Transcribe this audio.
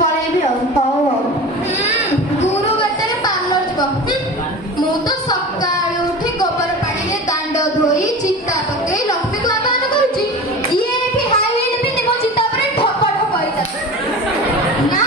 ପଳେଇବି ଆଉ। ହଉ ହଉ। ଗୁରୁ ବାଟରେ ପାର୍ଲର ଯିବ। ମୁଁ ତ ସକାଳୁ ଉଠି ଗୋବର ପାଣିରେ ଦାଣ୍ଡ ଧୋଇ ଚିତା ପକେଇ ଲକ୍ଷ୍ମୀକୁ ଆବାହନ କରୁଛି। ଇଏ ଏଠି ହାଇ ହିଲ୍ ପିନ୍ଧି ମୋ ଚିତା ଉପରେ ଠପ ଠପ ହେଇଯାଉଛି। ନା